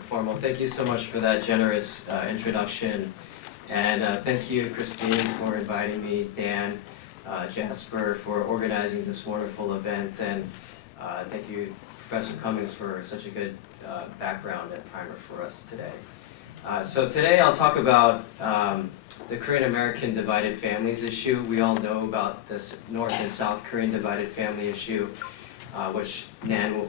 formal. Thank you so much for that generous introduction. And thank you, Christine, for inviting me, Dan, Jasper, for organizing this wonderful event. And thank you, Professor Cummings, for such a good background and primer for us today. So today I'll talk about the Korean American divided families issue. We all know about this North and South Korean divided family issue, which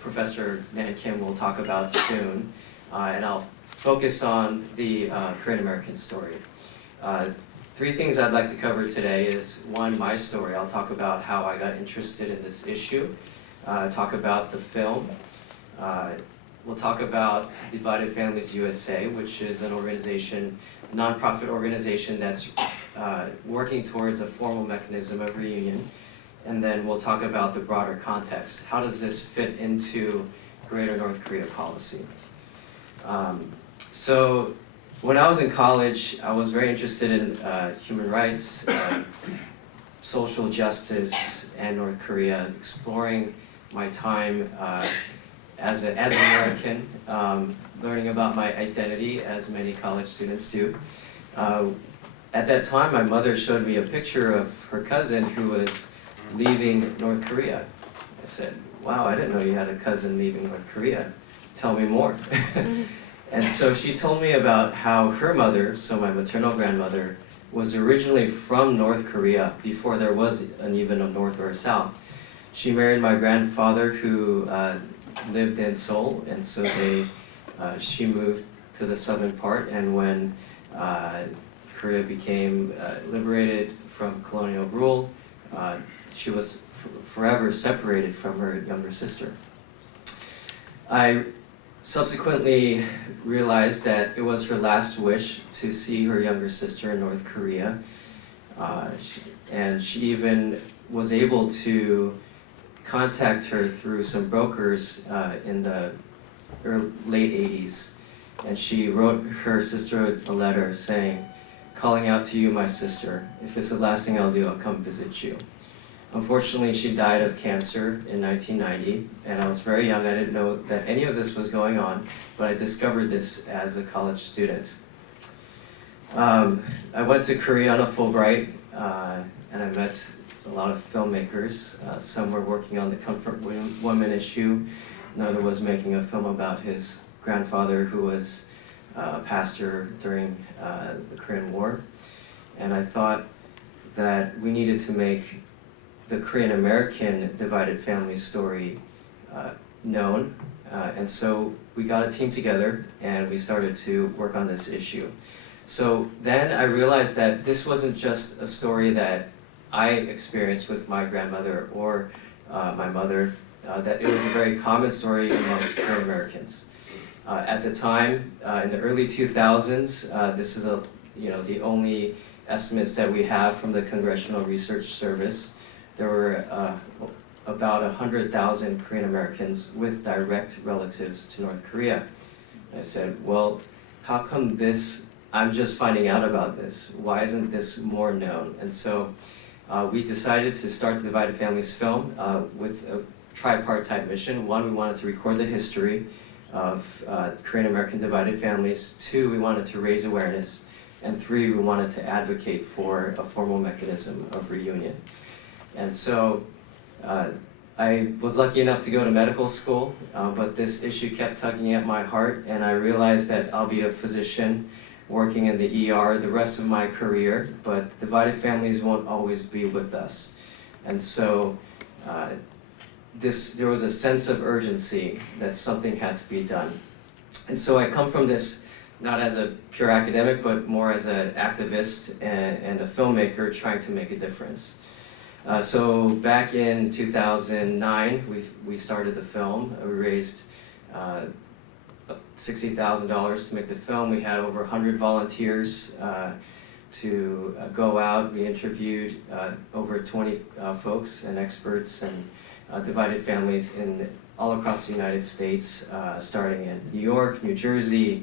Professor Nan Kim will talk about soon. And I'll focus on the Korean American story. Three things I'd like to cover today is, one, my story. I'll talk about how I got interested in this issue, talk about the film. We'll talk about Divided Families USA, which is an organization, a nonprofit organization that's working towards a formal mechanism of reunion. And then we'll talk about the broader context. How does this fit into Greater North Korea policy? So when I was in college, I was very interested in human rights, social justice, and North Korea, exploring my time as an American, learning about my identity, as many college students do. At that time, my mother showed me a picture of her cousin who was leaving North Korea. I said, wow, I didn't know you had a cousin leaving North Korea. Tell me more. And so she told me about how her mother, so my maternal grandmother, was originally from North Korea before there was even a North or a South. She married my grandfather, who lived in Seoul, and so she moved to the southern part, and when Korea became liberated from colonial rule, she was forever separated from her younger sister. I subsequently realized that it was her last wish to see her younger sister in North Korea, and she even was able to contact her through some brokers in the late 80s, and she wrote her sister a letter saying, "Calling out to you, my sister, if it's the last thing I'll do, I'll come visit you." Unfortunately, she died of cancer in 1990, and I was very young. I didn't know that any of this was going on, but I discovered this as a college student. I went to Korea on a Fulbright, and I met a lot of filmmakers. Some were working on the comfort woman issue. Another was making a film about his grandfather, who was a pastor during the Korean War. And I thought that we needed to make the Korean American divided family story known. And so we got a team together and we started to work on this issue. So then I realized that this wasn't just a story that I experienced with my grandmother or my mother, that it was a very common story amongst Korean Americans. At the time, in the early 2000s, this is the only estimates that we have from the Congressional Research Service. There were about 100,000 Korean Americans with direct relatives to North Korea. And I said, well, how come I'm just finding out about this? Why isn't this more known? And so we decided to start the Divided Families film with a tripartite mission. One, we wanted to record the history of Korean American divided families. Two, we wanted to raise awareness. And three, we wanted to advocate for a formal mechanism of reunion. And so I was lucky enough to go to medical school, but this issue kept tugging at my heart, and I realized that I'll be a physician working in the ER the rest of my career, but divided families won't always be with us. And so there was a sense of urgency that something had to be done. And so I come from this not as a pure academic, but more as an activist and a filmmaker trying to make a difference. So back in 2009, we started the film. We raised $60,000 to make the film. We had over 100 volunteers to go out. We interviewed over 20 folks and experts and divided families all across the United States, starting in New York, New Jersey,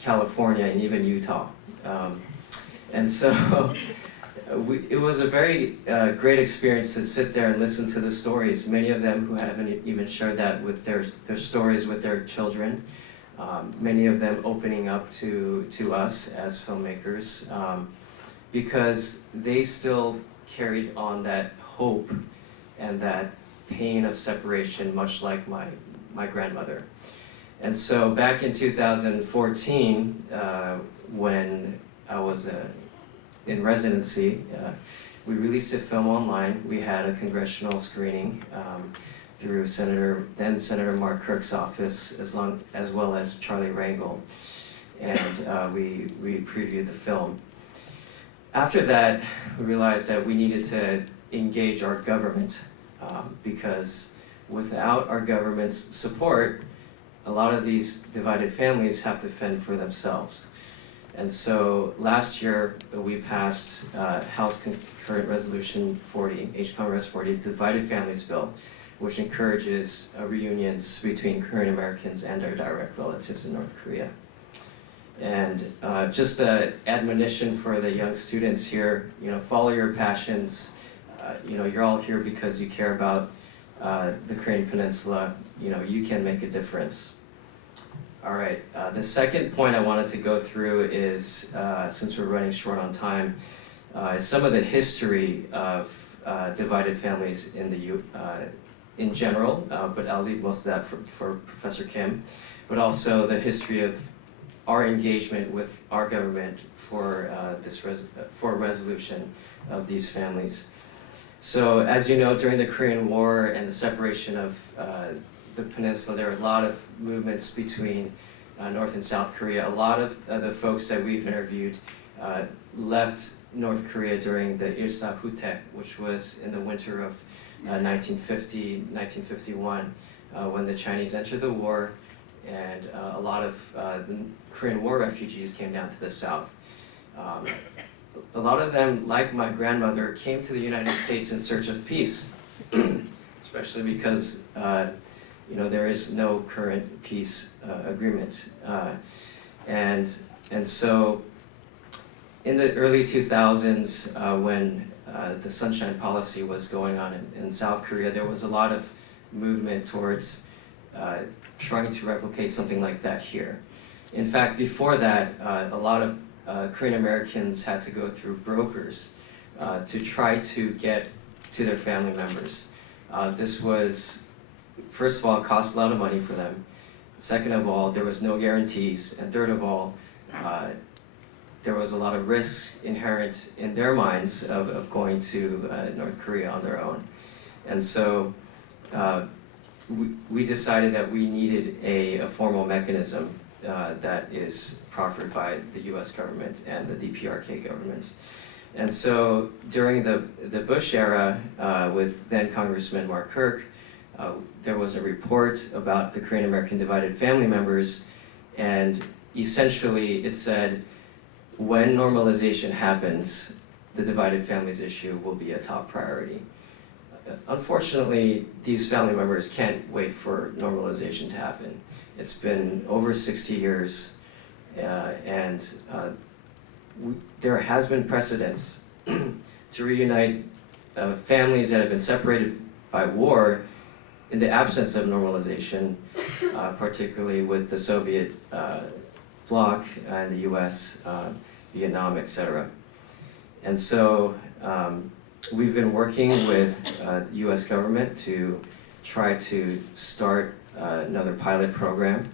California, and even Utah. And so It was a very great experience to sit there and listen to the stories. Many of them who haven't even shared that with their stories with their children. Many of them opening up to us as filmmakers, because they still carried on that hope and that pain of separation, much like my grandmother. And so back in 2014, when I was in residency, we released a film online. We had a congressional screening through then Senator Mark Kirk's office, as well as Charlie Rangel, and we previewed the film. After that, we realized that we needed to engage our government, because without our government's support, a lot of these divided families have to fend for themselves. And so last year, we passed House Concurrent Resolution 40, HCON Res 40, Divided Families Bill, which encourages reunions between Korean Americans and their direct relatives in North Korea. And just an admonition for the young students here, follow your passions. You're all here because you care about the Korean Peninsula. You can make a difference. All right, the second point I wanted to go through is, since we're running short on time, some of the history of divided families in general, but I'll leave most of that for Professor Kim, but also the history of our engagement with our government for for resolution of these families. So, as you know, during the Korean War and the separation of the peninsula, there were a lot of movements between North and South Korea. A lot of the folks that we've interviewed left North Korea during the Ilsa-Hute, which was in the winter of 1950, 1951, when the Chinese entered the war, and a lot of the Korean War refugees came down to the south. A lot of them, like my grandmother, came to the United States in search of peace, especially because there is no current peace agreement. And so in the early 2000s, when the Sunshine Policy was going on in South Korea, there was a lot of movement towards trying to replicate something like that here. In fact, before that, a lot of Korean Americans had to go through brokers to try to get to their family members. This was, first of all, it cost a lot of money for them. Second of all, there was no guarantees. And third of all, there was a lot of risk inherent in their minds of going to North Korea on their own. And so we decided that we needed a formal mechanism that is proffered by the US government and the DPRK governments. And so during the Bush era, with then Congressman Mark Kirk, there was a report about the Korean American divided family members, and essentially it said, when normalization happens, the divided families issue will be a top priority. Unfortunately, these family members can't wait for normalization to happen. It's been over 60 years, and there has been precedents to reunite families that have been separated by war in the absence of normalization, particularly with the Soviet bloc and the US, Vietnam, etc. And so we've been working with the US government to try to start another pilot program.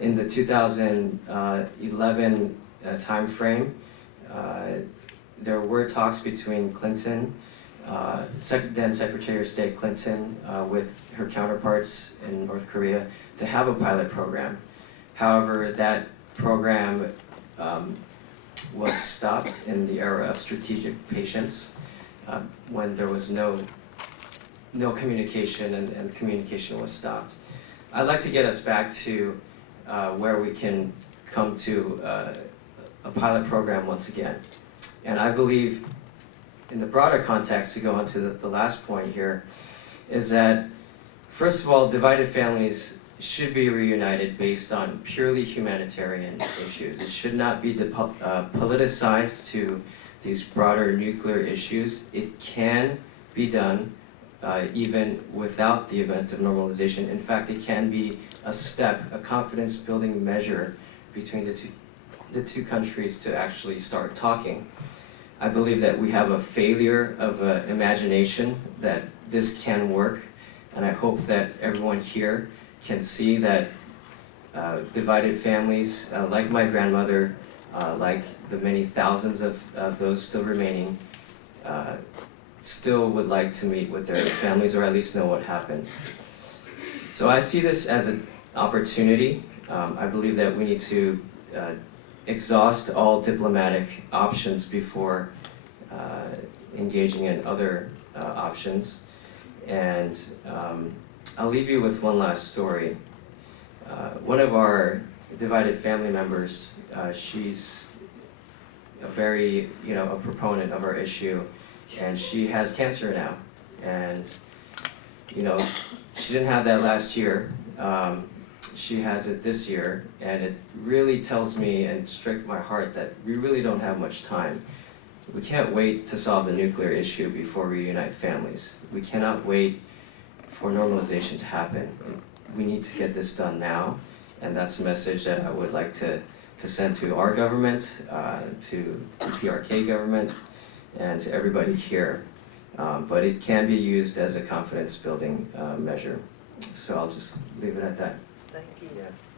In the 2011 timeframe, there were talks between Clinton, then Secretary of State Clinton, with her counterparts in North Korea to have a pilot program. However, that program was stopped in the era of strategic patience, when there was no communication and communication was stopped. I'd like to get us back to where we can come to a pilot program once again. And I believe, in the broader context, to go on to the last point here, is that, first of all, divided families should be reunited based on purely humanitarian issues. It should not be politicized to these broader nuclear issues. It can be done even without the event of normalization. In fact, it can be a step, a confidence-building measure between the two countries to actually start talking. I believe that we have a failure of imagination that this can work, and I hope that everyone here can see that divided families, like my grandmother, like the many thousands of those still remaining, still would like to meet with their families or at least know what happened. So I see this as an opportunity. I believe that we need to exhaust all diplomatic options before engaging in other options. And I'll leave you with one last story. One of our divided family members, she's a very, a proponent of our issue, and she has cancer now. And, she didn't have that last year. She has it this year, and it really tells me and struck my heart that we really don't have much time. We can't wait to solve the nuclear issue before we reunite families. We cannot wait for normalization to happen. We need to get this done now, and that's a message that I would like to send to our government, to the PRK government, and to everybody here. But it can be used as a confidence-building measure. So I'll just leave it at that. Thank you. Yeah.